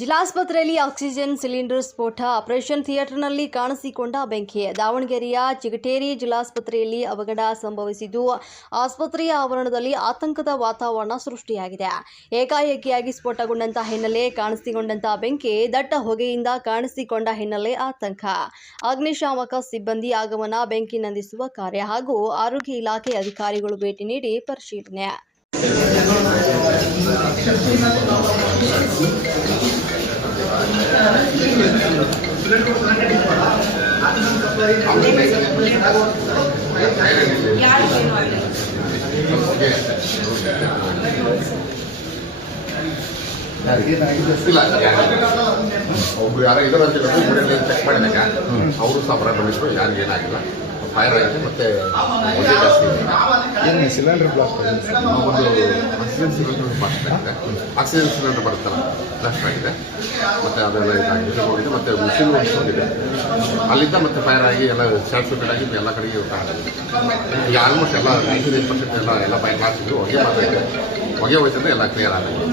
ಜಿಲ್ಲಾಸ್ಪತ್ರೆಯಲ್ಲಿ oxygen cylinder ಸ್ಫೋಟ, operation ಥಿಯೇಟರ್ನಲ್ಲಿ ಕಾಣಿಸಿಕೊಂಡ ಬೆಂಕಿ. ದಾವಣಗೆರೆಯ ಚಿಗಟೇರಿ ಜಿಲ್ಲಾಸ್ಪತ್ರೆಯಲ್ಲಿ ಅವಘಡ ಸಂಭವಿಸಿದ್ದು, ಆಸ್ಪತ್ರೆಯ ಆವರಣದಲ್ಲಿ ಆತಂಕದ ವಾತಾವರಣ ಸೃಷ್ಟಿಯಾಗಿದೆ. ಏಕಾಏಕಿಯಾಗಿ ಸ್ಫೋಟಗೊಂಡಂತಹ ಹಿನ್ನೆಲೆ ಕಾಣಿಸಿಕೊಂಡಂತಹ ಬೆಂಕಿ, ದಟ್ಟ ಹೊಗೆಯಿಂದ ಕಾಣಿಸಿಕೊಂಡ ಹಿನ್ನೆಲೆ ಆತಂಕ. ಅಗ್ನಿಶಾಮಕ ಸಿಬ್ಬಂದಿ ಆಗಮನ, ಬೆಂಕಿ ನಂದಿಸುವ ಕಾರ್ಯ ಹಾಗೂ ಆರೋಗ್ಯ ಇಲಾಖೆ ಅಧಿಕಾರಿಗಳು ಭೇಟಿ ನೀಡಿ ಪರಿಶೀಲನೆ. ಒಬ್ರು ಯಾರೋ ಇದರ ಚೆಕ್ ಮಾಡಿದಾಗ ಅವರು ಸಪರೇಟ್ ಬಂದಿದ್ರು, ಯಾರಿಗೇನಾಗಿಲ್ಲ. ಫೈರ್ ಆಗಿದೆ, ಮತ್ತೆ ಸಿಲಿಂಡರ್ ಬ್ಲಾಸ್ಟ್ ಒಂದು ಆಕ್ಸಿಜನ್ ಸಿಲಿಂಡರ್ ಬ್ಲಾಸ್ಟ್ ಆಗಿದೆ. ಆಕ್ಸಿಜನ್ ಸಿಲಿಂಡರ್ ಬರುತ್ತಲ್ಲ, ಬ್ಲಾಸ್ಟ್ ಆಗಿದೆ. ಮತ್ತೆ ಅದೆಲ್ಲ ಇದಾಗಿದೆ, ಹೋಗಿದೆ. ಮತ್ತೆ ಮಿಷಿನ್ ಹೋಗಿದೆ ಅಲ್ಲಿಂದ. ಮತ್ತೆ ಫೈರ್ ಆಗಿ ಎಲ್ಲ ಶಾರ್ಟ್ ಸರ್ಕ್ಯೂಟ್ ಆಗಿ ಎಲ್ಲ ಕಡೆಗೆ ಈಗ ಆಲ್ಮೋಸ್ಟ್ ಎಲ್ಲ 99% ಎಲ್ಲ ಬೈ ಕ್ಲಾಸ್ ಇದ್ದು ಹೊಗೆ ಮಾತ್ರ ಇದೆ. ಹೊಗೆ ಹೋಯ್ತಂದ್ರೆ ಎಲ್ಲ ಕ್ಲಿಯರ್ ಆಗಿದೆ.